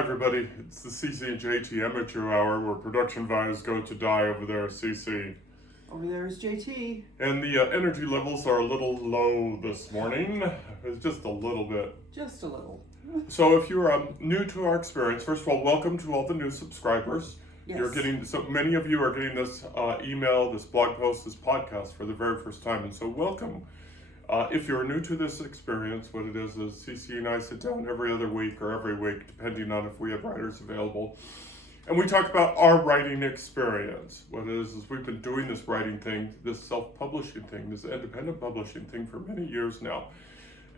everybody. It's the CC and JT Amateur Hour where production values go to die over there at CC. Over there is JT. And the energy levels are a little low this morning. It's just a little bit. Just a little. So if you're new to our experience, first of all, welcome to all the new subscribers. Yes. You're getting, so many of you are getting this email, this blog post, this podcast for the very first time. And so welcome. If you're new to this experience, what it is CC and I sit down every other week or every week, depending on if we have writers available. And we talk about our writing experience. What it is we've been doing this writing thing, this self-publishing thing, this independent publishing thing for many years now.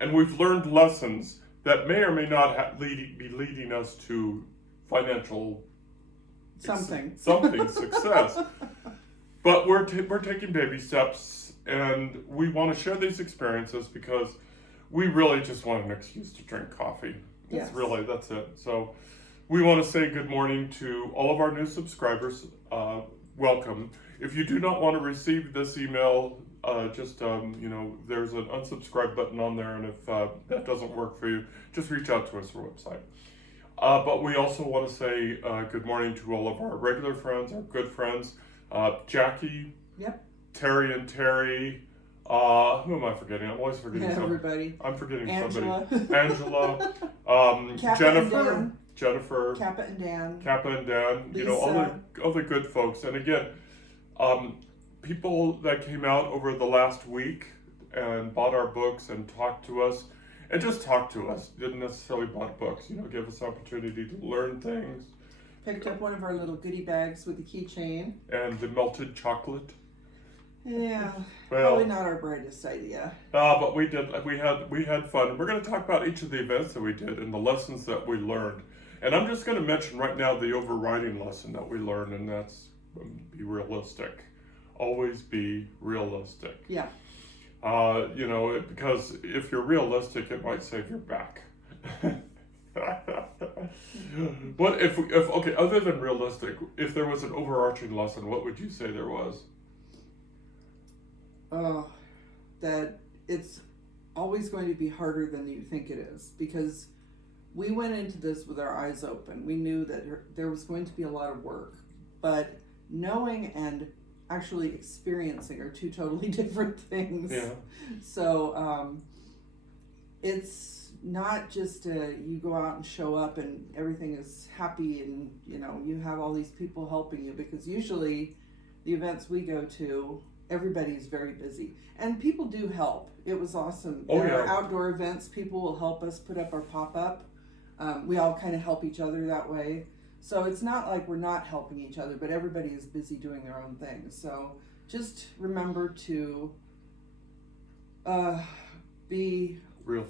And we've learned lessons that may or may not be leading us to financial success. But we're taking baby steps. And we want to share these experiences because we really just want an excuse to drink coffee. Yes. That's it. So we want to say good morning to all of our new subscribers. Welcome. If you do not want to receive this email, there's an unsubscribe button on there. And if that doesn't work for you, just reach out to us on our website. But we also want to say good morning to all of our regular friends, our good friends, Jacci. Yep. Terry and Terry, who am I forgetting? I'm always forgetting somebody. Everybody. I'm forgetting Angela. somebody. Angela, Jennifer, Kappa and Dan. Lisa. all the good folks. And again, people that came out over the last week and bought our books and talked to us, and just talked to us. Didn't necessarily buy books. Give us opportunity to learn things. Picked up one of our little goodie bags with the keychain. And the melted chocolate. Yeah, well, probably not our brightest idea. But we did. We had fun. We're going to talk about each of the events that we did and the lessons that we learned. And I'm just going to mention right now the overriding lesson that we learned, and that's be realistic. Always be realistic. Yeah. Because if you're realistic, it might save your back. What if other than realistic, if there was an overarching lesson, what would you say there was? That it's always going to be harder than you think it is, because we went into this with our eyes open. We knew that there was going to be a lot of work, but knowing and actually experiencing are two totally different things. Yeah. So it's not just you go out and show up and everything is happy and you have all these people helping you, because usually the events we go to, everybody's very busy, and people do help. It was awesome. There are outdoor events. People will help us put up our pop-up. We all kind of help each other that way. So it's not like we're not helping each other, but everybody is busy doing their own thing. So just remember to be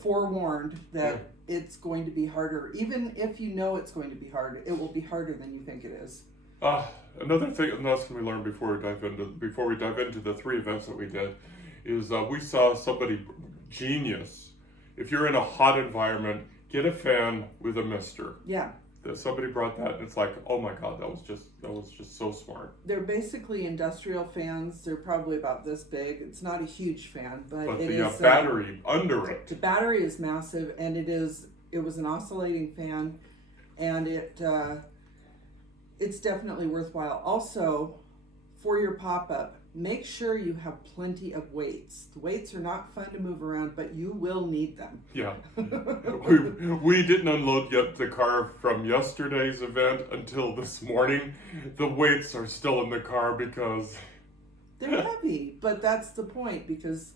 forewarned that it's going to be harder. Even if you know it's going to be hard, it will be harder than you think it is. Another lesson we learned before we dive into the three events that we did is we saw somebody genius. If you're in a hot environment, get a fan with a mister. Yeah. Somebody brought that, and it's like, oh my God, that was just so smart. They're basically industrial fans. They're probably about this big. It's not a huge fan, but it is battery under it. The battery is massive, and it was an oscillating fan, and it's definitely worthwhile. Also, for your pop-up, make sure you have plenty of weights. The weights are not fun to move around, but you will need them. Yeah. we didn't unload yet the car from yesterday's event until this morning. The weights are still in the car because... They're heavy, but that's the point, because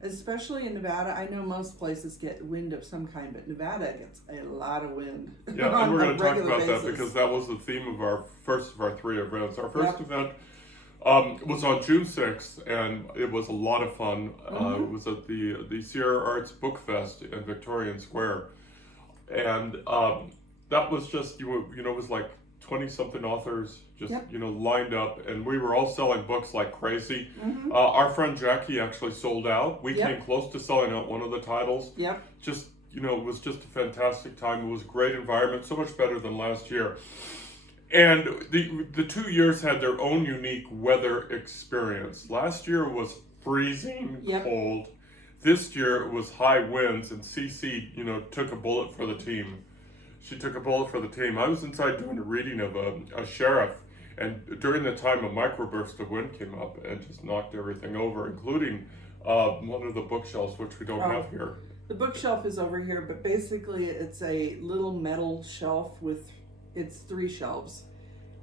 especially in Nevada, I know most places get wind of some kind, but Nevada gets a lot of wind. Yeah, and we're going to talk about that because that was the theme of our first of our three events. Our first event was on June 6th, and it was a lot of fun. It was at the Sierra Arts Bookfest in Victorian Square, and that was just it was like 20-something authors just lined up, and we were all selling books like crazy. Mm-hmm. Our friend Jacci actually sold out. We came close to selling out one of the titles. Yep. Just it was just a fantastic time. It was a great environment, so much better than last year. And the 2 years had their own unique weather experience. Last year was freezing cold. This year it was high winds, and CC, took a bullet for the team. she took a bullet for the team. I was inside doing a reading of a sheriff, and during the time a microburst of wind came up and just knocked everything over, including one of the bookshelves, which we don't have here. The bookshelf is over here, but basically it's a little metal shelf with, it's 3 shelves.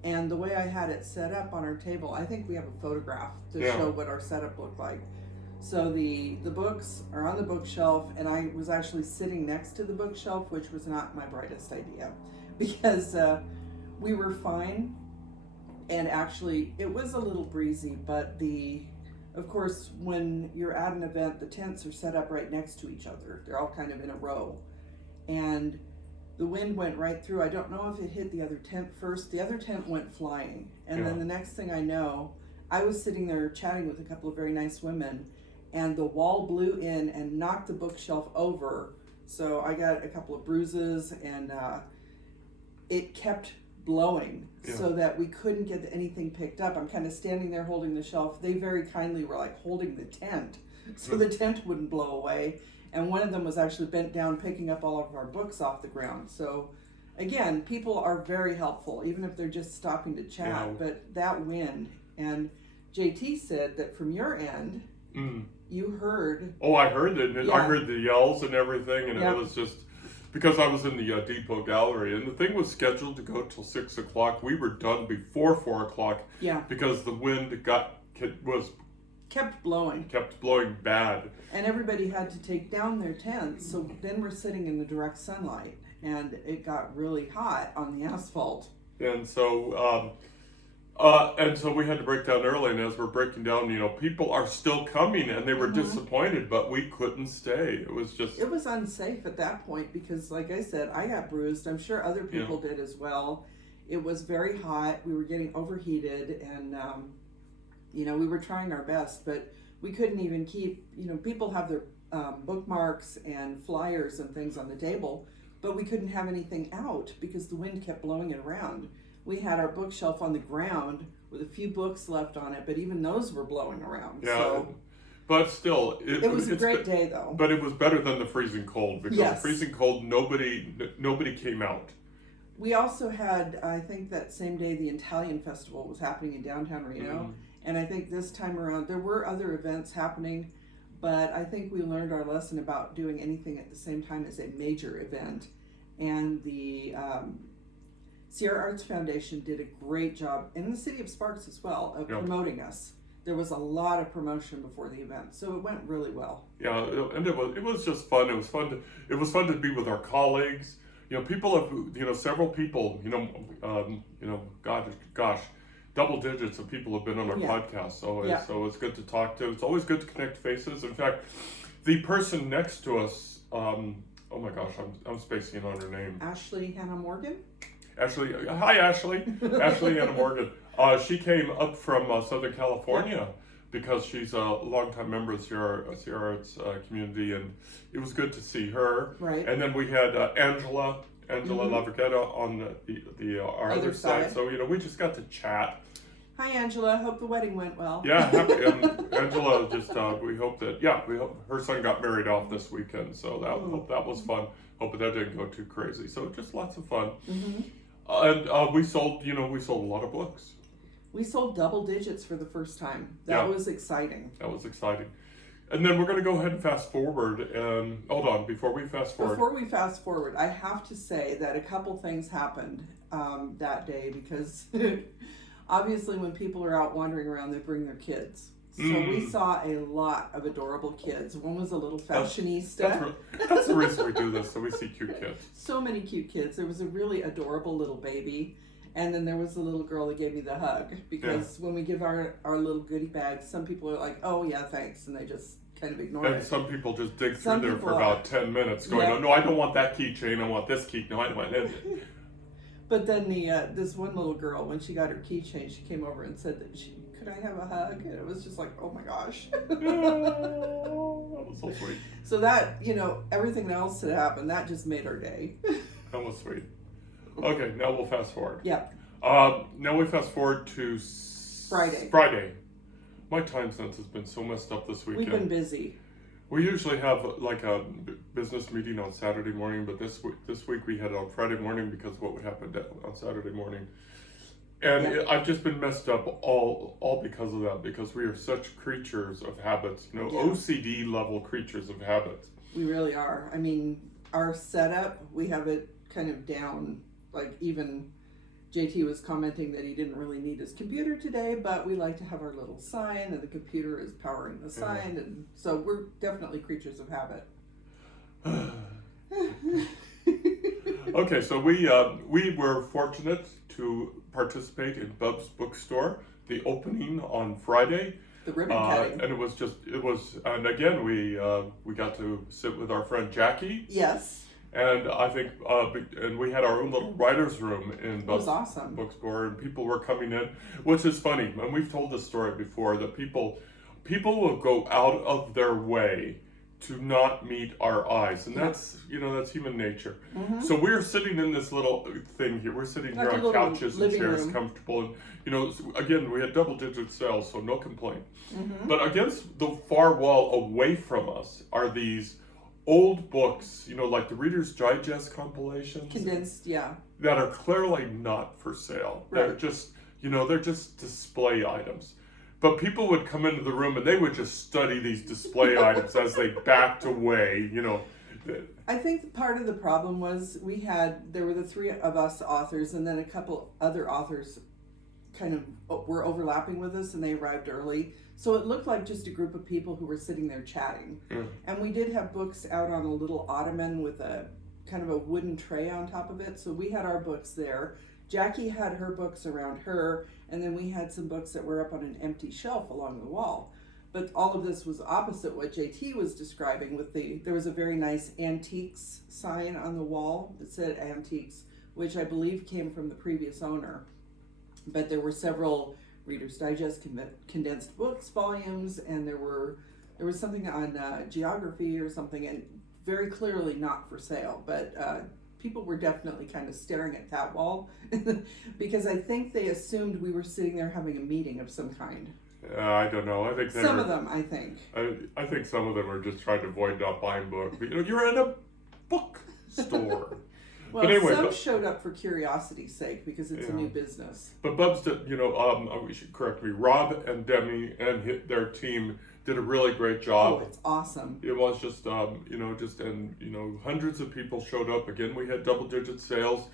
And the way I had it set up on our table, I think we have a photograph to show what our setup looked like. So the books are on the bookshelf, and I was actually sitting next to the bookshelf, which was not my brightest idea, because we were fine, and actually it was a little breezy, but of course, when you're at an event, the tents are set up right next to each other. They're all kind of in a row. And the wind went right through. I don't know if it hit the other tent first. The other tent went flying. And then the next thing I know, I was sitting there chatting with a couple of very nice women, and the wall blew in and knocked the bookshelf over. So I got a couple of bruises, and it kept blowing so that we couldn't get anything picked up. I'm kind of standing there holding the shelf. They very kindly were like holding the tent so the tent wouldn't blow away. And one of them was actually bent down picking up all of our books off the ground. So again, people are very helpful, even if they're just stopping to chat. But that wind, and JT said that from your end, you heard. Oh, I heard it. I heard the yells and everything, and it was just, because I was in the depot gallery, and the thing was scheduled to go till 6 o'clock. We were done before 4 o'clock. Because the wind kept blowing. Kept blowing bad. And everybody had to take down their tents. So then we're sitting in the direct sunlight, and it got really hot on the asphalt. And so we had to break down early, and as we're breaking down, people are still coming, and they were disappointed, but we couldn't stay. It was unsafe at that point, because like I said, I got bruised. I'm sure other people did as well. It was very hot. We were getting overheated, and we were trying our best, but we couldn't even keep, people have their bookmarks and flyers and things on the table, but we couldn't have anything out because the wind kept blowing it around. We had our bookshelf on the ground with a few books left on it, but even those were blowing around. But still, it was a great day, though. But it was better than the freezing cold, because the freezing cold, nobody came out. We also had, I think that same day, the Italian Festival was happening in downtown Reno. And I think this time around, there were other events happening, but I think we learned our lesson about doing anything at the same time as a major event. And the Sierra Arts Foundation did a great job, in the city of Sparks as well, of promoting us. There was a lot of promotion before the event, so it went really well. Yeah, and it was just fun. It was fun to be with our colleagues. People have, several people, gosh, double digits of people have been on our podcast. So it's good to talk to. It's always good to connect faces. In fact, the person next to us, oh my gosh, I'm spacing on her name. Ashley Hannah Morgan? Hi Ashley. Ashley Hannah Morgan. She came up from Southern California because she's a longtime member of the Sierra Arts community, and it was good to see her. Right. And then we had Angela Laverghetta on our other side. So we just got to chat. Hi Angela, hope the wedding went well. Yeah, happy. Angela just we hope her son got married off this weekend, so that was fun. Hope that didn't go too crazy. So just lots of fun. And we sold a lot of books. We sold double digits for the first time. That was exciting. And then we're going to go ahead and fast forward. And hold on, before we fast forward, I have to say that a couple things happened that day, because obviously when people are out wandering around, they bring their kids. So we saw a lot of adorable kids. One was a little fashionista. That's the reason we do this, so we see cute kids. So many cute kids. There was a really adorable little baby. And then there was the little girl that gave me the hug. Because when we give our little goodie bags, some people are like, oh yeah, thanks. And they just kind of ignore it. And some people just dig through there for about 10 minutes going, oh, no, I don't want that keychain. I want this key. No, I don't want it. But then this one little girl, when she got her keychain, she came over and said that could I have a hug? And it was just like, oh my gosh. That was so sweet. So that, everything else that happened, that just made our day. That was sweet. Okay, now we'll fast forward. Yeah. Now we fast forward to Friday. My time sense has been so messed up this weekend. We've been busy. We usually have like a business meeting on Saturday morning, but this week we had it on Friday morning because of what happened on Saturday morning. And I've just been messed up all because of that, because we are such creatures of habits, OCD level creatures of habits. We really are. I mean, our setup, we have it kind of down, like even JT was commenting that he didn't really need his computer today, but we like to have our little sign, and the computer is powering the sign, and so we're definitely creatures of habit. Okay, so we were fortunate to participate in Bub's Bookstore, the opening on Friday. The ribbon cutting. And and again, we got to sit with our friend Jacci. Yes. And I think, and we had our own little writer's room in Bub's Bookstore, and people were coming in, which is funny. And we've told this story before, that people will go out of their way to not meet our eyes, and that's human nature. Mm-hmm. So we're sitting in this little thing here. We're sitting here on couches and chairs, comfortable, and again, we had double-digit sales, so no complaint. Mm-hmm. But against the far wall away from us are these old books, like the Reader's Digest compilations, condensed, that are clearly not for sale. Right. They're just display items. But people would come into the room and they would just study these display items as they backed away, I think part of the problem was there were the three of us authors, and then a couple other authors kind of were overlapping with us, and they arrived early. So it looked like just a group of people who were sitting there chatting. Mm. And we did have books out on a little ottoman with a kind of a wooden tray on top of it. So we had our books there. Jackie had her books around her, and then we had some books that were up on an empty shelf along the wall. But all of this was opposite what JT was describing. There was a very nice antiques sign on the wall that said antiques, which I believe came from the previous owner. But there were several Reader's Digest condensed books volumes, and there was something on geography or something, and very clearly not for sale. But people were definitely kind of staring at that wall because I think they assumed we were sitting there having a meeting of some kind. I don't know. I think some of them. I think some of them are just trying to avoid not buying books. You're in a bookstore. Well, but anyway, some showed up for curiosity's sake because it's a new business. But Bub's did, we should correct me. Rob and Demi and their team did a really great job. Oh, it's awesome. It was just, hundreds of people showed up. Again, we had double-digit sales.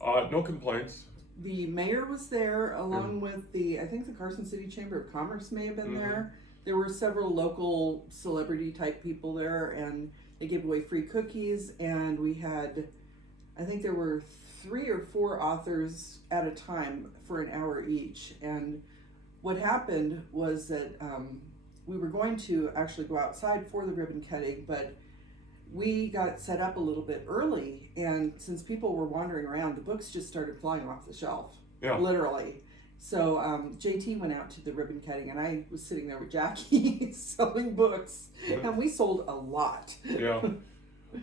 No complaints. The mayor was there along with I think the Carson City Chamber of Commerce may have been there. There were several local celebrity type people there, and they gave away free cookies, and we had, I think there were 3 or 4 authors at a time for an hour each. And what happened was that we were going to actually go outside for the ribbon cutting, but we got set up a little bit early, and since people were wandering around, the books just started flying off the shelf, literally. So JT went out to the ribbon cutting, and I was sitting there with Jackie selling books, and we sold a lot. Yeah.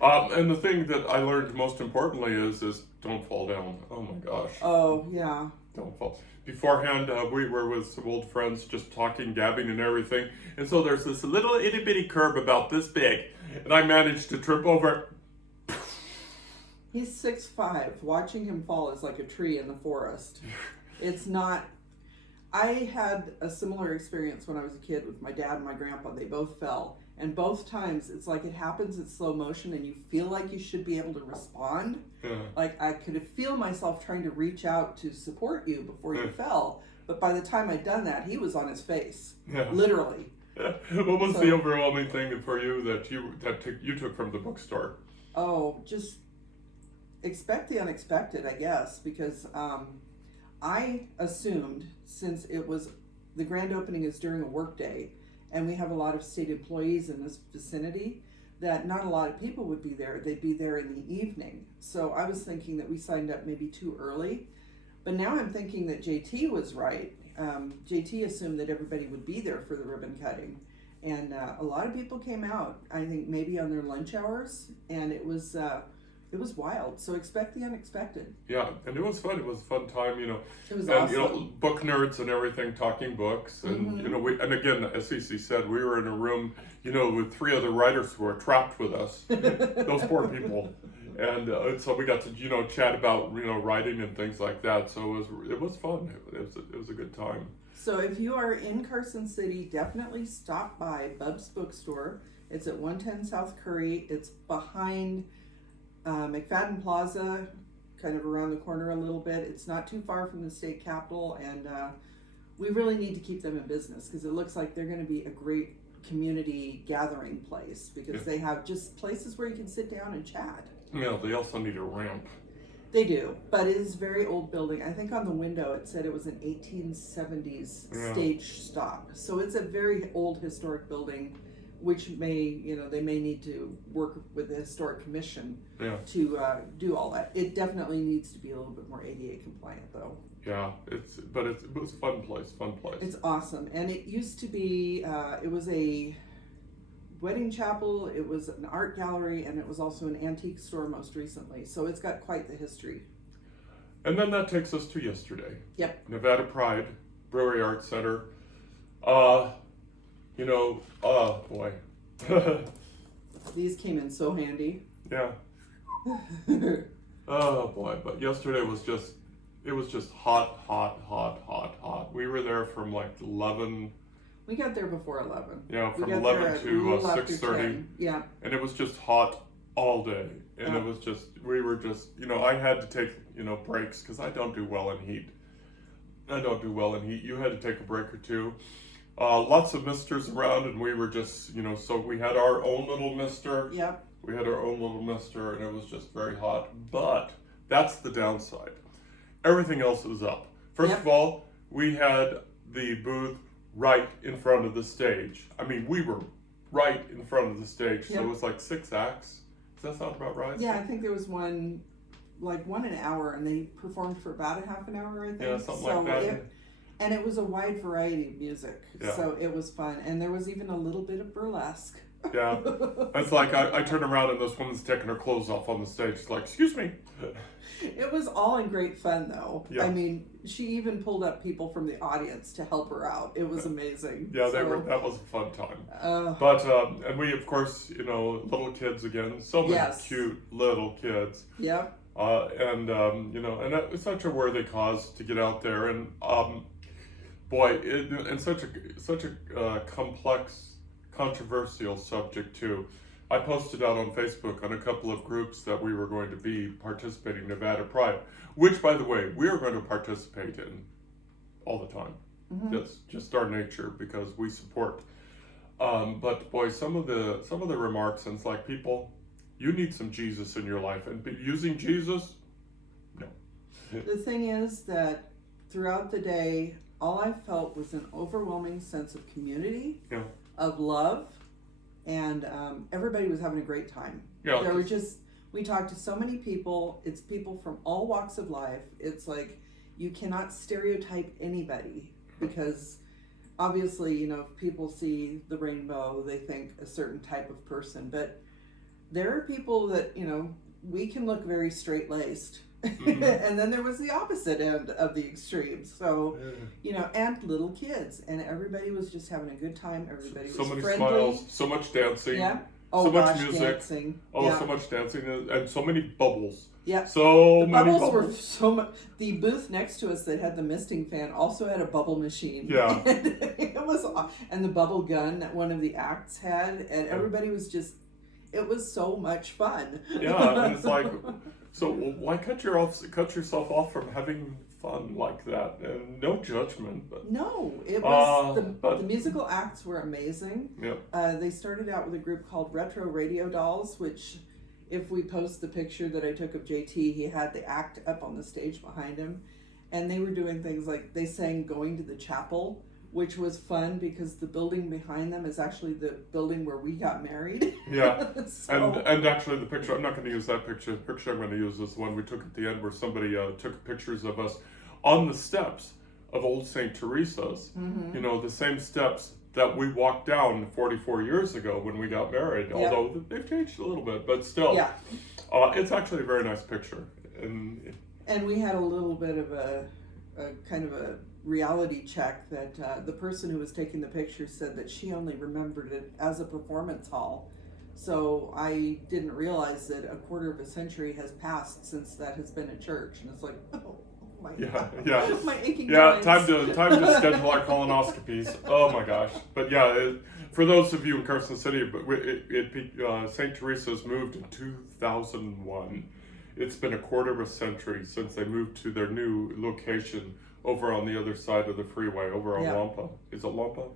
And the thing that I learned most importantly is don't fall down. Oh my gosh. Oh, yeah. Don't fall. Beforehand, we were with some old friends just talking, gabbing and everything. And so there's this little itty bitty curb about this big. And I managed to trip over. He's 6'5". Watching him fall is like a tree in the forest. It's not. I had a similar experience when I was a kid with my dad and my grandpa. They both fell. And both times, it's like it happens in slow motion and you feel like you should be able to respond. Yeah. Like I could feel myself trying to reach out to support you before you fell. But by the time I'd done that, he was on his face. Yeah. Literally. What was the overwhelming thing for you that you took from the bookstore? Oh, just expect the unexpected, I guess, because I assumed, since the grand opening is during a work day, and we have a lot of state employees in this vicinity, that not a lot of people would be there. They'd be there in the evening. So I was thinking that we signed up maybe too early. But now I'm thinking that JT was right. JT assumed that everybody would be there for the ribbon cutting. And a lot of people came out, I think maybe on their lunch hours. And there it was wild. So expect the unexpected. Yeah, and it was fun. It was a fun time, you know. It was and awesome. you know, book nerds and everything talking books, and you know, and again, as Cece said, we were in a room, you know, with 3 other writers who were trapped with us. Those poor people. And so we got to, you know, chat about, you know, writing and things like that. So it was fun. It was a good time. So if you are in Carson City, definitely stop by Bub's Bookstore. It's at 110 South Curry. It's behind McFadden Plaza, kind of around the corner a little bit. It's not too far from the state capitol, and we really need to keep them in business because it looks like they're going to be a great community gathering place because they have just places where you can sit down and chat. Yeah, they also need a ramp. They do, but it is a very old building. I think on the window it said it was an 1870s stage stop. So it's a very old historic building, which may, you know, they may need to work with the historic commission to do all that. It definitely needs to be a little bit more ADA compliant though. Yeah, it was a fun place. It's awesome. And it used to be, it was a wedding chapel, it was an art gallery, and it was also an antique store most recently. So it's got quite the history. And then that takes us to yesterday. Yep. Nevada Pride, Brewery Arts Center. You know, boy. These came in so handy. Yeah. Oh boy, but yesterday was just, it was just hot. We were there from like 11. We got there before 11. Yeah, from 11 to 6:30. Yeah. And it was just hot all day. And it was just, we were just, you know, I had to take, you know, breaks because I don't do well in heat. You had to take a break or two. Lots of misters around, and we were just, you know, so we had our own little mister. Yep. We had our own little mister, and it was just very hot. But that's the downside. Everything else is up. First of all, we had the booth right in front of the stage. I mean, we were right in front of the stage, so it was like 6 acts. Does that sound about right? Yeah, I think there was one an hour, and they performed for about a half an hour, I think. Yeah, something like that. And it was a wide variety of music, Yeah. so it was fun. And there was even a little bit of burlesque. Yeah. It's like I turn around and this woman's taking her clothes off on the stage. She's like, excuse me. It was all in great fun, though. Yeah. I mean, she even pulled up people from the audience to help her out. It was amazing. Yeah, that was a fun time. And we, of course, you know, little kids again. So many cute little kids. Yeah. You know, and it's such a worthy cause to get out there. And boy, and such a complex, controversial subject too. I posted out on Facebook on a couple of groups that we were going to be participating in Nevada Pride, which, by the way, we are going to participate in all the time. That's just our nature because we support. But boy, some of the remarks, and it's like, people, you need some Jesus in your life, and using Jesus, no. The thing is that throughout the day, all I felt was an overwhelming sense of community, of love, and everybody was having a great time. Yeah, we talked to so many people. It's people from all walks of life. It's like, you cannot stereotype anybody because obviously, you know, if people see the rainbow, they think a certain type of person, but there are people that, you know, we can look very straight-laced. And then there was the opposite end of the extremes. So, you know, and little kids, and everybody was just having a good time. Everybody was friendly. So many smiles, so much dancing. Yeah. So much music. Dancing. So much dancing, and so many bubbles. Yeah. So many bubbles were so much. The booth next to us that had the misting fan also had a bubble machine. Yeah. And it was, and the bubble gun that one of the acts had, and everybody was just, it was so much fun. Yeah, and it's like, so why cut yourself off from having fun like that? And no judgment. But no, it was the musical acts were amazing. Yep. They started out with a group called Retro Radio Dolls, which, if we post the picture that I took of JT, he had the act up on the stage behind him, and they were doing things like they sang "Going to the Chapel," which was fun because the building behind them is actually the building where we got married. Yeah. And actually the picture, I'm not going to use that picture. The picture I'm going to use is the one we took at the end where somebody took pictures of us on the steps of Old St. Teresa's. You know, the same steps that we walked down 44 years ago when we got married, although they've changed a little bit, but still, it's actually a very nice picture. And we had a little bit of a kind of a reality check that the person who was taking the picture said that she only remembered it as a performance hall. So I didn't realize that a quarter of a century has passed since that has been a church, and it's like, oh my God, my aching joints. Time to schedule our colonoscopies. Oh my gosh! But for those of you in Carson City, St. Teresa's moved in 2001. It's been a quarter of a century since they moved to their new location over on the other side of the freeway, over on Lampa. Is it Lampa?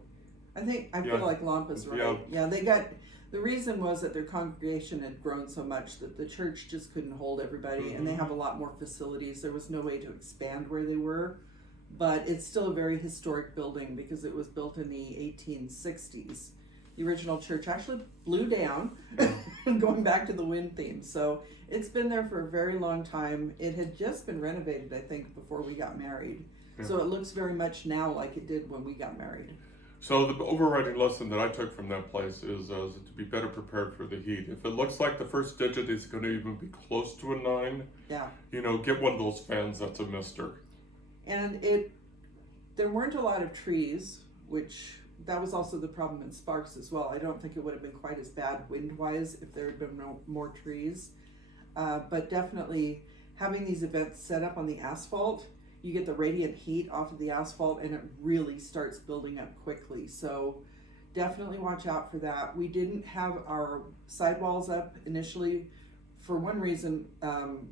I feel like Lampa's right. Yeah, they got. The reason was that their congregation had grown so much that the church just couldn't hold everybody, and they have a lot more facilities. There was no way to expand where they were, but it's still a very historic building because it was built in the 1860s. The original church actually blew down, going back to the wind theme. So it's been there for a very long time. It had just been renovated, I think, before we got married. Yeah. So it looks very much now like it did when we got married. So the overriding lesson that I took from that place is to be better prepared for the heat. If it looks like the first digit is going to even be close to a 9, get one of those fans that's a mister. And there weren't a lot of trees, which that was also the problem in Sparks as well. I don't think it would have been quite as bad wind-wise if there had been more trees. But definitely having these events set up on the asphalt, you get the radiant heat off of the asphalt and it really starts building up quickly. So definitely watch out for that. We didn't have our sidewalls up initially for one reason,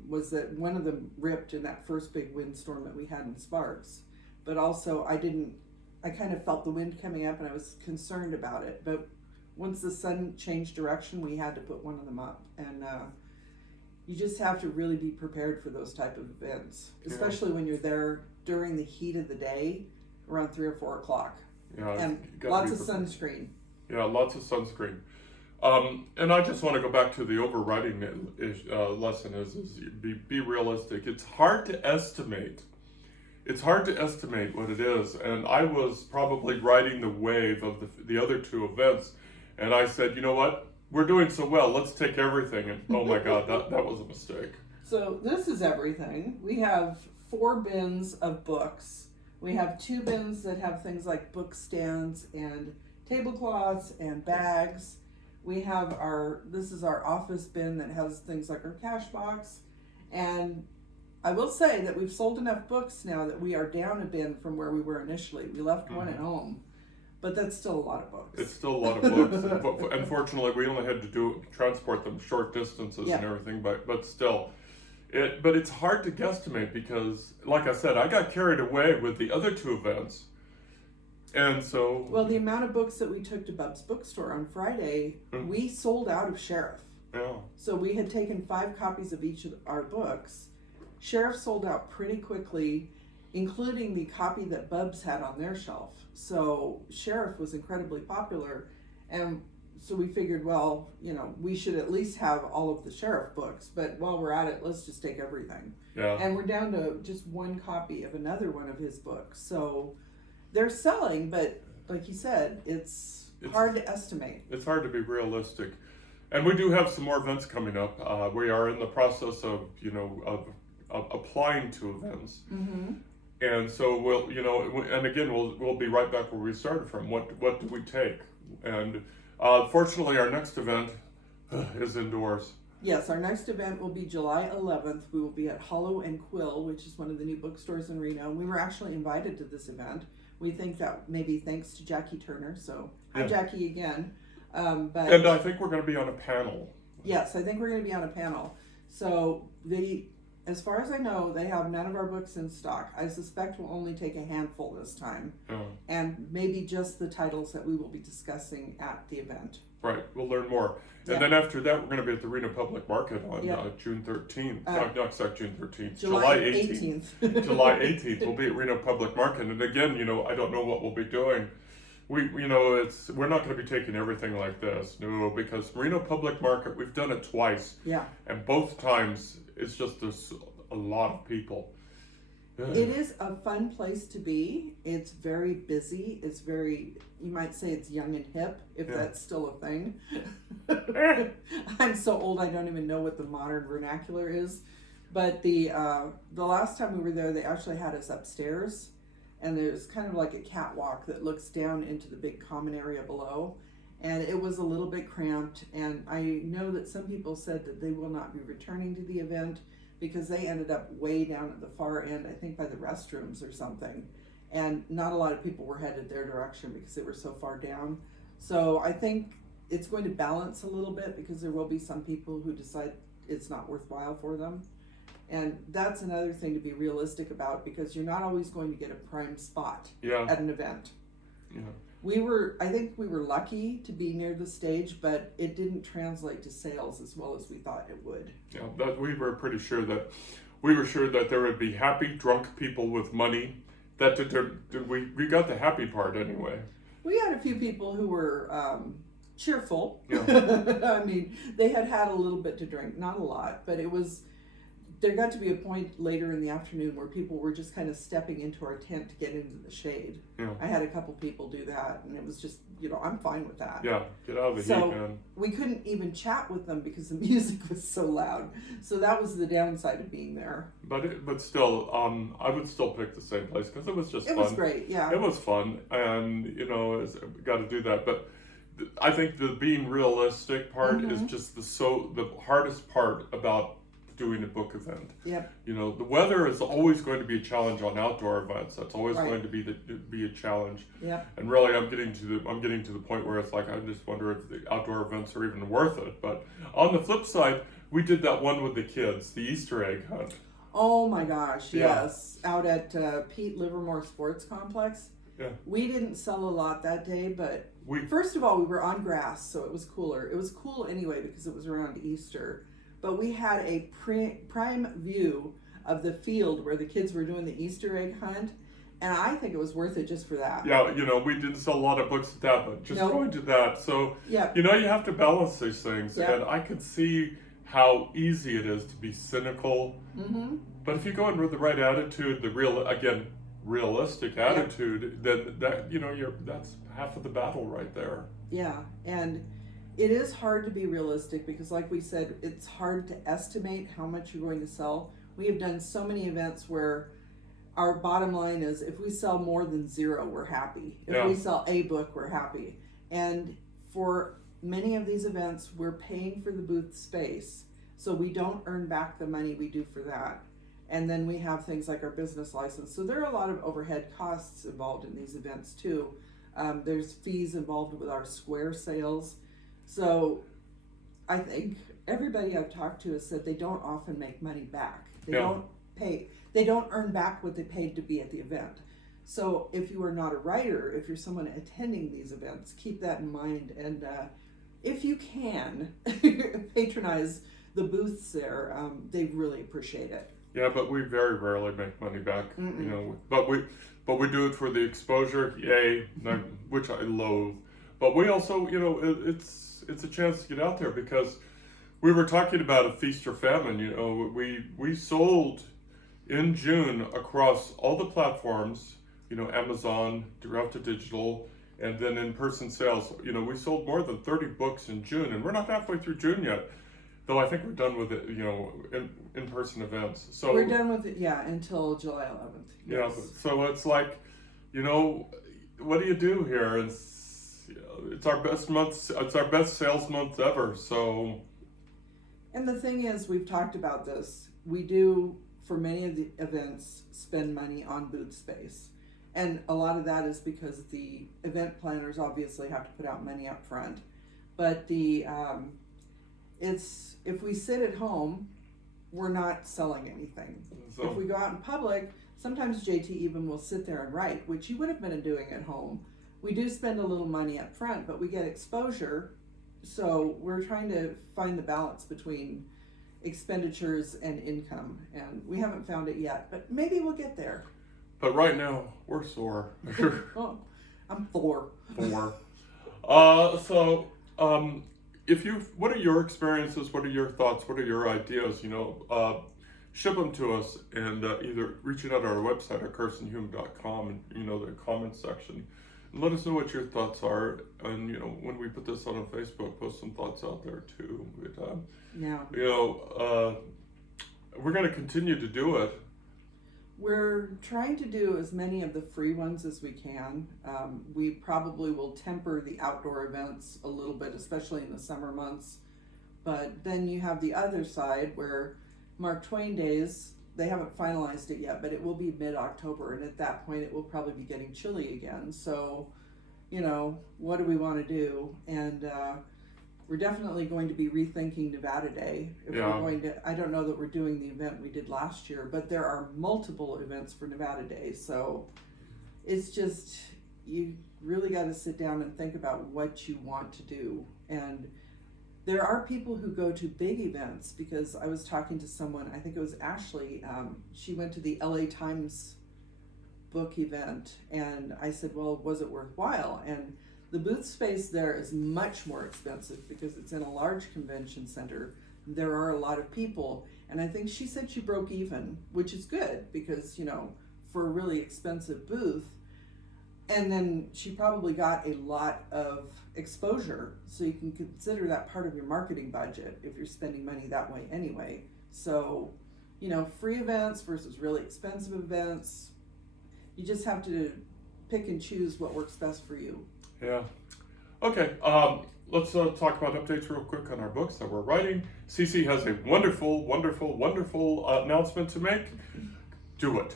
was that one of them ripped in that first big windstorm that we had in Sparks. But also I kind of felt the wind coming up and I was concerned about it. But once the sun changed direction, we had to put one of them up. And you just have to really be prepared for those type of events, especially when you're there during the heat of the day, around 3 or 4 o'clock. Yeah, and lots of sunscreen. Yeah, lots of sunscreen. And I just want to go back to the overriding lesson is be realistic. It's hard to estimate. It's hard to estimate what it is. And I was probably riding the wave of the other two events, and I said, you know what? We're doing so well, let's take everything. And oh my God, that was a mistake. So this is everything. We have 4 bins of books. We have 2 bins that have things like book stands and tablecloths and bags. We have this is our office bin that has things like our cash box. And I will say that we've sold enough books now that we are down a bin from where we were initially. We left one at home. But that's still a lot of books. It's still a lot of books. But unfortunately, we only had to transport them short distances and everything. But still, but it's hard to guesstimate because, like I said, I got carried away with the other 2 events, and so. Well, the amount of books that we took to Bub's Bookstore on Friday, we sold out of Sheriff. Yeah. So we had taken 5 copies of each of our books. Sheriff sold out pretty quickly, including the copy that Bub's had on their shelf. So Sheriff was incredibly popular, and so we figured, well, we should at least have all of the Sheriff books, but while we're at it, let's just take everything. Yeah. And we're down to just 1 copy of another one of his books. So they're selling, but like you said, it's hard to estimate. It's hard to be realistic. And we do have some more events coming up. We are in the process of applying to events. Mm-hmm. And so we'll be right back where we started from. What do we take? And fortunately, our next event is indoors. Yes, our next event will be July 11th. We will be at Hollow and Quill, which is one of the new bookstores in Reno. We were actually invited to this event. We think that maybe thanks to Jacci Turner. So hi, Jacci again. And I think we're going to be on a panel. Yes, I think we're going to be on a panel. So as far as I know, they have none of our books in stock. I suspect we'll only take a handful this time. And maybe just the titles that we will be discussing at the event. Right, we'll learn more. And then after that, we're going to be at the Reno Public Market on June 13th. Not June 13th, July 18th. July 18th, we'll be at Reno Public Market. And again, I don't know what we'll be doing. We're not going to be taking everything like this. No, because Reno Public Market, we've done it twice. Yeah. And both times, it's just there's a lot of people. It is a fun place to be. It's very busy. It's very, you might say it's young and hip, if that's still a thing. I'm so old I don't even know what the modern vernacular is. But the last time we were there, they actually had us upstairs, and there's kind of like a catwalk that looks down into the big common area below. And it was a little bit cramped, and I know that some people said that they will not be returning to the event because they ended up way down at the far end, I think by the restrooms or something. And not a lot of people were headed their direction because they were so far down. So I think it's going to balance a little bit because there will be some people who decide it's not worthwhile for them. And that's another thing to be realistic about, because you're not always going to get a prime spot at an event. Yeah. I think we were lucky to be near the stage, but it didn't translate to sales as well as we thought it would. Yeah, we were pretty sure that there would be happy, drunk people with money. We got the happy part anyway. We had a few people who were cheerful. Yeah. I mean, they had a little bit to drink, not a lot, but there got to be a point later in the afternoon where people were just kind of stepping into our tent to get into the shade. Yeah. I had a couple people do that, and it was just, I'm fine with that. Yeah, get out of the heat, man. We couldn't even chat with them because the music was so loud. So that was the downside of being there. But still, I would still pick the same place because it was just fun. It was great, yeah. It was fun, and got to do that. But I think the being realistic part is just the hardest part about doing a book event. Yep. The weather is always going to be a challenge on outdoor events. That's always going to be a challenge. Yep. And really, I'm getting to the point where it's like I just wonder if the outdoor events are even worth it. But on the flip side, we did that one with the kids, the Easter egg hunt. Oh my gosh, yes. Out at Pete Livermore Sports Complex. Yeah. We didn't sell a lot that day, but first of all, we were on grass, so it was cooler. It was cool anyway because it was around Easter. But we had a prime view of the field where the kids were doing the Easter egg hunt, and I think it was worth it just for that. Yeah, we didn't sell a lot of books at that, but just going to that. So, you have to balance these things, and I could see how easy it is to be cynical. Mm-hmm. But if you go in with the right attitude, realistic attitude, then that's half of the battle right there. Yeah, and it is hard to be realistic because, like we said, it's hard to estimate how much you're going to sell. We have done so many events where our bottom line is if we sell more than 0, we're happy. If we sell a book, we're happy. And for many of these events, we're paying for the booth space, so we don't earn back the money we do for that. And then we have things like our business license. So there are a lot of overhead costs involved in these events too. There's fees involved with our square sales. So I think everybody I've talked to has said they don't often make money back. They don't earn back what they paid to be at the event. So if you are not a writer, if you're someone attending these events, keep that in mind. And if you can patronize the booths there, they really appreciate it. Yeah, but we very rarely make money back, but we do it for the exposure, which I loathe. But we also, it's a chance to get out there because we were talking about a feast or famine. We sold in June across all the platforms, Amazon, direct to digital, and then in-person sales. We sold more than 30 books in June, and we're not halfway through June yet. Though I think we're done with it, in-person events. So we're done with it, until July 11th. Yes. Yeah, so it's like, what do you do here? It's our best month. It's our best sales month ever. So. And the thing is, we've talked about this. We do, for many of the events, spend money on booth space, and a lot of that is because the event planners obviously have to put out money up front, but if we sit at home, we're not selling anything. So, if we go out in public, sometimes JT even will sit there and write, which you would have been doing at home. We do spend a little money up front, but we get exposure. So we're trying to find the balance between expenditures and income, and we haven't found it yet, but maybe we'll get there. But right now, we're sore. Oh, I'm 4. What are your experiences? What are your thoughts? What are your ideas? ship them to us, and either reaching out to our website at carsonhume.com, and the comments section, and let us know what your thoughts are. And when we put this on Facebook, post some thoughts out there too. But, we're going to continue to do it. We're trying to do as many of the free ones as we can. We probably will temper the outdoor events a little bit, especially in the summer months. But then you have the other side where Mark Twain Days, they haven't finalized it yet, but it will be mid-October, and at that point it will probably be getting chilly again. So, what do we want to do? And we're definitely going to be rethinking Nevada Day. If we're going to, I don't know that we're doing the event we did last year, but there are multiple events for Nevada Day. So it's just, you really got to sit down and think about what you want to do. And there are people who go to big events, because I was talking to someone, I think it was Ashley, she went to the LA Times book event, and I said, well, was it worthwhile? And the booth space there is much more expensive because it's in a large convention center. There are a lot of people, and I think she said she broke even, which is good because, for a really expensive booth. And then she probably got a lot of exposure, so you can consider that part of your marketing budget if you're spending money that way anyway. So, free events versus really expensive events, you just have to pick and choose what works best for you. Yeah. Okay. Let's talk about updates real quick on our books that we're writing. Cece has a wonderful, wonderful, wonderful announcement to make. Do it.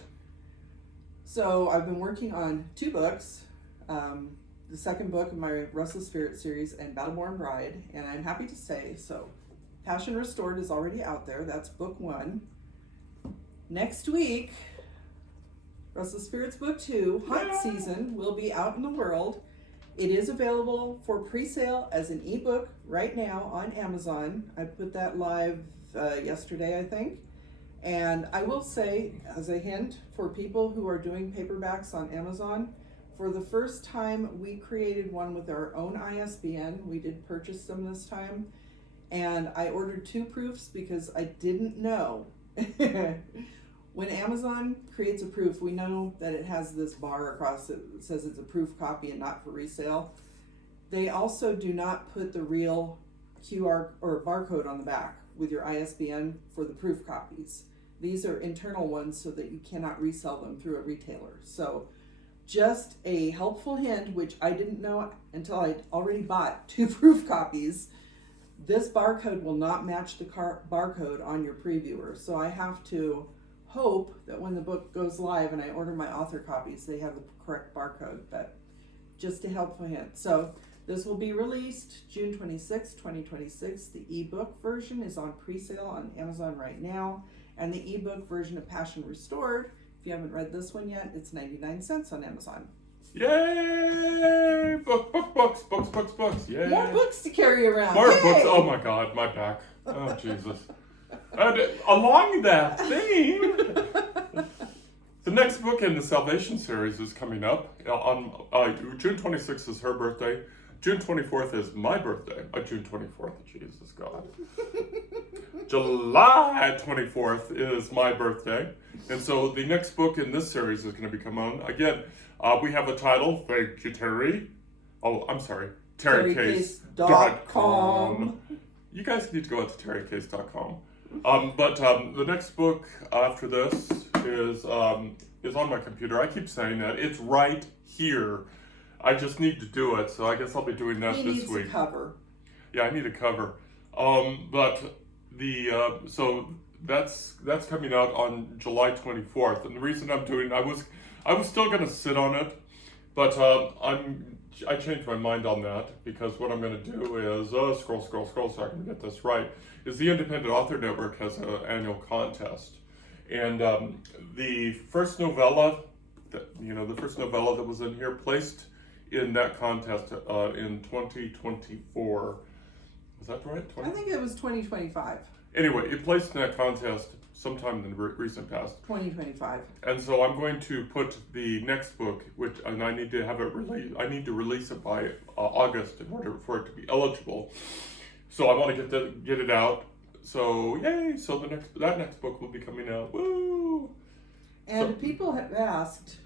So I've been working on 2 books. The second book of my Restless Spirit series and Battleborn Bride, and I'm happy to say, Passion Restored is already out there. That's book 1. Next week, Restless Spirits book 2, Hunt Season, will be out in the world. It is available for pre-sale as an ebook right now on Amazon. I put that live yesterday, I think. And I will say, as a hint, for people who are doing paperbacks on Amazon, for the first time we created one with our own ISBN. We did purchase them this time. And I ordered 2 proofs because I didn't know. When Amazon creates a proof, we know that it has this bar across it that says it's a proof copy and not for resale. They also do not put the real QR or barcode on the back with your ISBN for the proof copies. These are internal ones so that you cannot resell them through a retailer. So just a helpful hint, which I didn't know until I'd already bought 2 proof copies. This barcode will not match the barcode on your previewer. So I have to hope that when the book goes live and I order my author copies, they have the correct barcode. But just a helpful hint. So this will be released June 26, 2026. The ebook version is on pre-sale on Amazon right now. And the ebook version of Passion Restored, if you haven't read this one yet, it's 99 cents on Amazon. Yay! Books. Yay! More books to carry around. More Yay! books. Oh my God, my back. Oh Jesus. And along that theme, the next book in the Salvation series is coming up on June 26th is her birthday. June 24th is my birthday. June 24th, Jesus God. July 24th is my birthday. And so the next book in this series is going to be coming on. Again, we have a title. Thank you, Terry. Oh, I'm sorry. TerryCase.com. You guys need to go out to TerryCase.com. But the next book after this is on my computer. I keep saying that. It's right here. I just need to do it, so I guess I'll be doing that this week. He needs a cover. Yeah, I need a cover. But so that's coming out on July 24th. And the reason I'm doing, I was still gonna sit on it, but I changed my mind on that, because what I'm gonna do is scroll so I can get this right. Is the Independent Author Network has an annual contest, and the first novella that was in here placed in that contest in 2024. Is that right? I think it was 2025. Anyway, it placed in that contest sometime in the recent past. 2025. And so I'm going to put the next book, and I need to have it released. I need to release it by August in order for it to be eligible. So I want to get it out so yay! So that next book will be coming out. Woo! And people have asked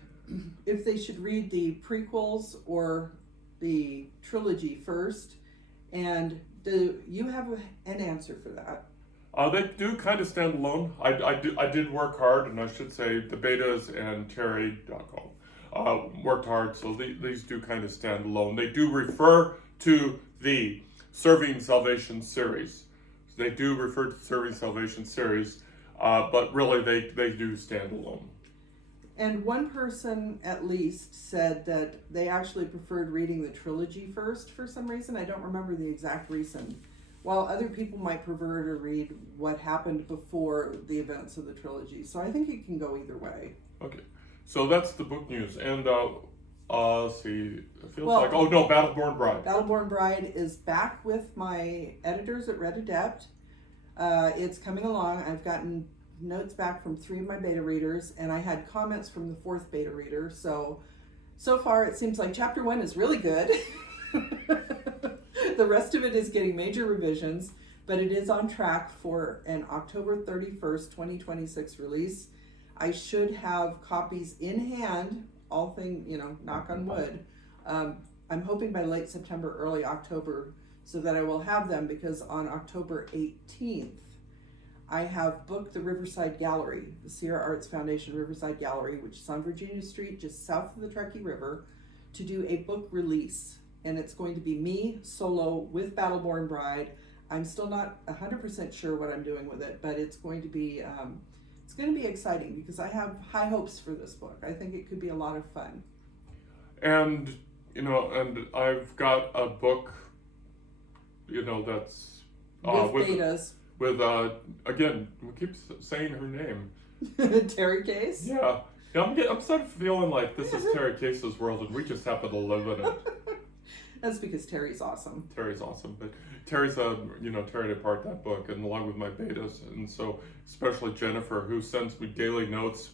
if they should read the prequels or the trilogy first, and do you have an answer for that? They do kind of stand alone. I did work hard, and I should say the betas and Terry.com worked hard, so these do kind of stand alone. They do refer to the Serving Salvation series. They do refer to the Serving Salvation series, but really they do stand alone. And one person at least said that they actually preferred reading the trilogy first for some reason. I don't remember the exact reason. While other people might prefer to read what happened before the events of the trilogy. So I think it can go either way. Okay, so that's the book news. And let's see, it feels like, oh no, Battleborn Bride. Battleborn Bride is back with my editors at Red Adept. It's coming along. I've gotten notes back from 3 of my beta readers, and I had comments from the 4th beta reader. So far it seems like chapter 1 is really good. The rest of it is getting major revisions, but it is on track for an October 31st, 2026 release. I should have copies in hand, all thing, knock on wood. I'm hoping by late September, early October, so that I will have them, because on October 18th, I have booked the Riverside Gallery, the Sierra Arts Foundation Riverside Gallery, which is on Virginia Street, just south of the Truckee River, to do a book release. And it's going to be me solo with Battleborn Bride. I'm still not 100% sure what I'm doing with it, but it's going to be exciting, because I have high hopes for this book. I think it could be a lot of fun. And and I've got a book, that's with betas. With again, we keep saying her name. Terry Case. Yeah, I'm sort of feeling like this is Terry Case's world, and we just happen to live in it. That's because Terry's awesome. Terry's awesome, but Terry's tearing apart that book, and along with my betas, and so especially Jennifer, who sends me daily notes.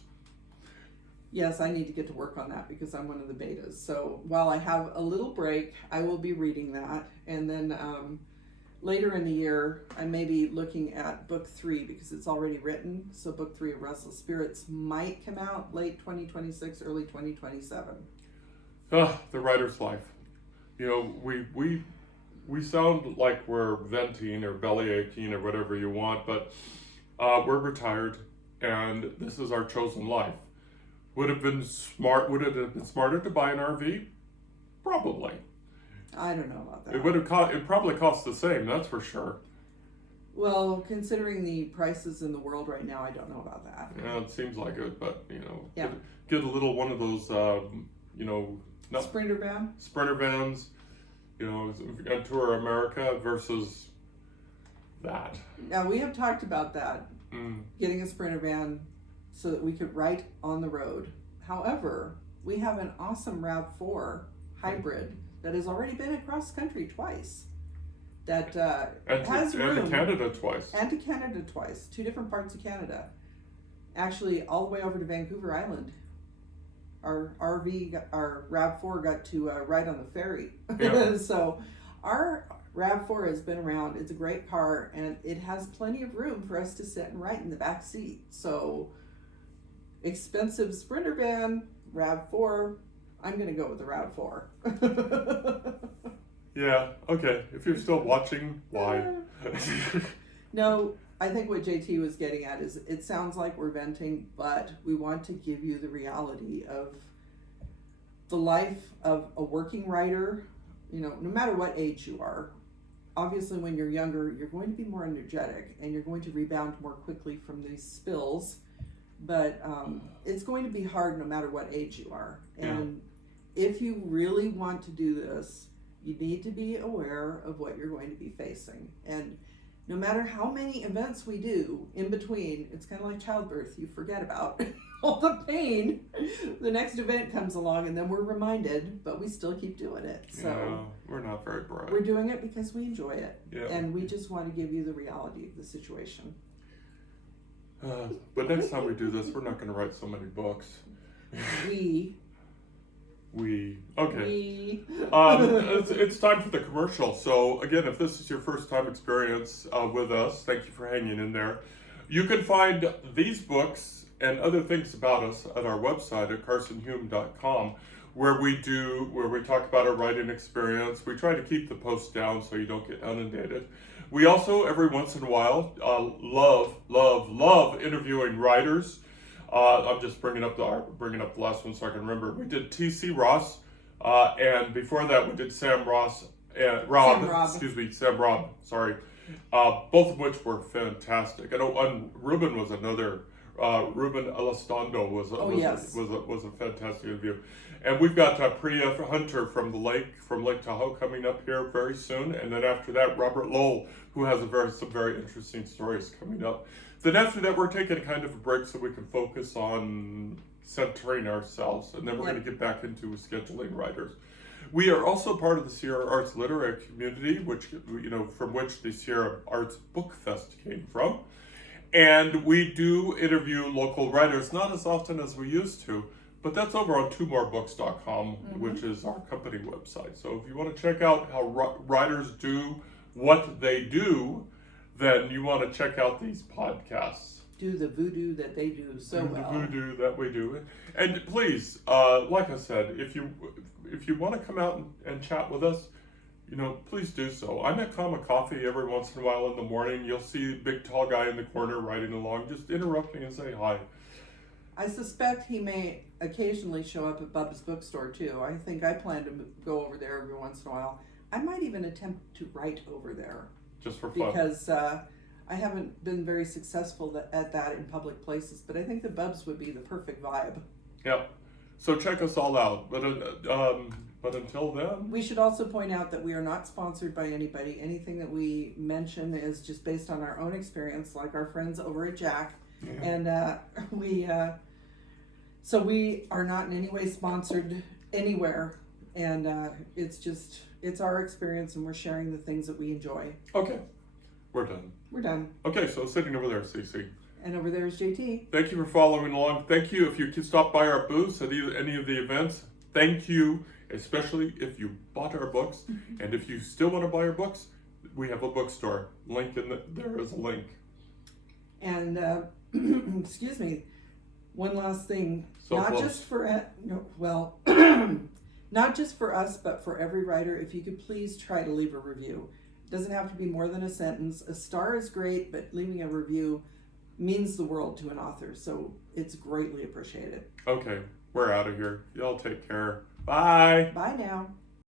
Yes, I need to get to work on that, because I'm one of the betas. So while I have a little break, I will be reading that, and then later in the year, I may be looking at book 3, because it's already written. So book 3 of Restless Spirits might come out late 2026, early 2027. The writer's life. We sound like we're venting or belly aching or whatever you want, but we're retired, and this is our chosen life. Would it have been smarter to buy an RV? Probably. I don't know about that. It probably cost the same, that's for sure. Well, considering the prices in the world right now, I don't know about that. Yeah, it seems like it, but yeah. Get a little one of those Sprinter van? Sprinter vans, and tour America versus that. Now, we have talked about that, getting a Sprinter van so that we could write on the road. However, we have an awesome RAV4 hybrid that has already been across country twice. That has room. And to Canada twice. And to Canada twice. 2 different parts of Canada. Actually, all the way over to Vancouver Island. Our RAV4 got to ride on the ferry. Yeah. So our RAV4 has been around. It's a great car, and it has plenty of room for us to sit and write in the back seat. So expensive Sprinter van, RAV4, I'm going to go with the RAV4. Yeah, okay. If you're still watching, why? No, I think what JT was getting at is it sounds like we're venting, but we want to give you the reality of the life of a working writer, no matter what age you are. Obviously, when you're younger, you're going to be more energetic, and you're going to rebound more quickly from these spills. But it's going to be hard no matter what age you are. And if you really want to do this, you need to be aware of what you're going to be facing. And no matter how many events we do in between, it's kind of like childbirth. You forget about all the pain. The next event comes along, and then we're reminded, but we still keep doing it. So we're not very bright. We're doing it because we enjoy it. Yeah. And we just want to give you the reality of the situation. But next time we do this, we're not going to write so many books. We Okay. It's time for the commercial. So again, if this is your first time experience with us, thank you for hanging in there. You can find these books and other things about us at our website at carsonhume.com, where we talk about our writing experience. We try to keep the posts down so you don't get inundated. We also, every once in a while, love interviewing writers. I'm just bringing up the last one so I can remember. We did T.C. Ross, and before that we did Sam Robb. Sorry, both of which were fantastic. And Ruben was another. Ruben Elizondo was a fantastic interview, and we've got Priya Hunter from Lake Tahoe coming up here very soon, and then after that Robert Lowell, who has some very interesting stories coming up. Then after that we're taking kind of a break so we can focus on centering ourselves, and then we're going to get back into scheduling writers. We are also part of the Sierra Arts literary community, which from which the Sierra Arts Bookfest came from. And we do interview local writers, not as often as we used to, but that's over on twomorebooks.com, which is our company website. So if you want to check out how writers do what they do, then you want to check out these podcasts. Do the voodoo that they do so well. The voodoo that we do. And please, like I said, if you want to come out and chat with us, please do so. I'm at Comic Coffee every once in a while in the morning. You'll see a big tall guy in the corner writing along, just interrupting and say hi. I suspect he may occasionally show up at Bubba's Bookstore too. I think I plan to go over there every once in a while. I might even attempt to write over there. Just for fun. Because I haven't been very successful at that in public places, but I think the Bubs would be the perfect vibe. Yep. So check us all out. But until then... We should also point out that we are not sponsored by anybody. Anything that we mention is just based on our own experience, like our friends over at Jack. Yeah. And so we are not in any way sponsored anywhere. And it's our experience, and we're sharing the things that we enjoy. Okay. We're done. Okay, so sitting over there, Cece. And over there is JT. Thank you for following along. Thank you if you can stop by our booths at any of the events. Thank you, especially if you bought our books. And if you still want to buy our books, we have a bookstore. There is a link. And excuse me, one last thing. Not just for us, but for every writer. If you could please try to leave a review. It doesn't have to be more than a sentence. A star is great, but leaving a review means the world to an author, so it's greatly appreciated. Okay, we're out of here. Y'all take care. Bye. Bye now.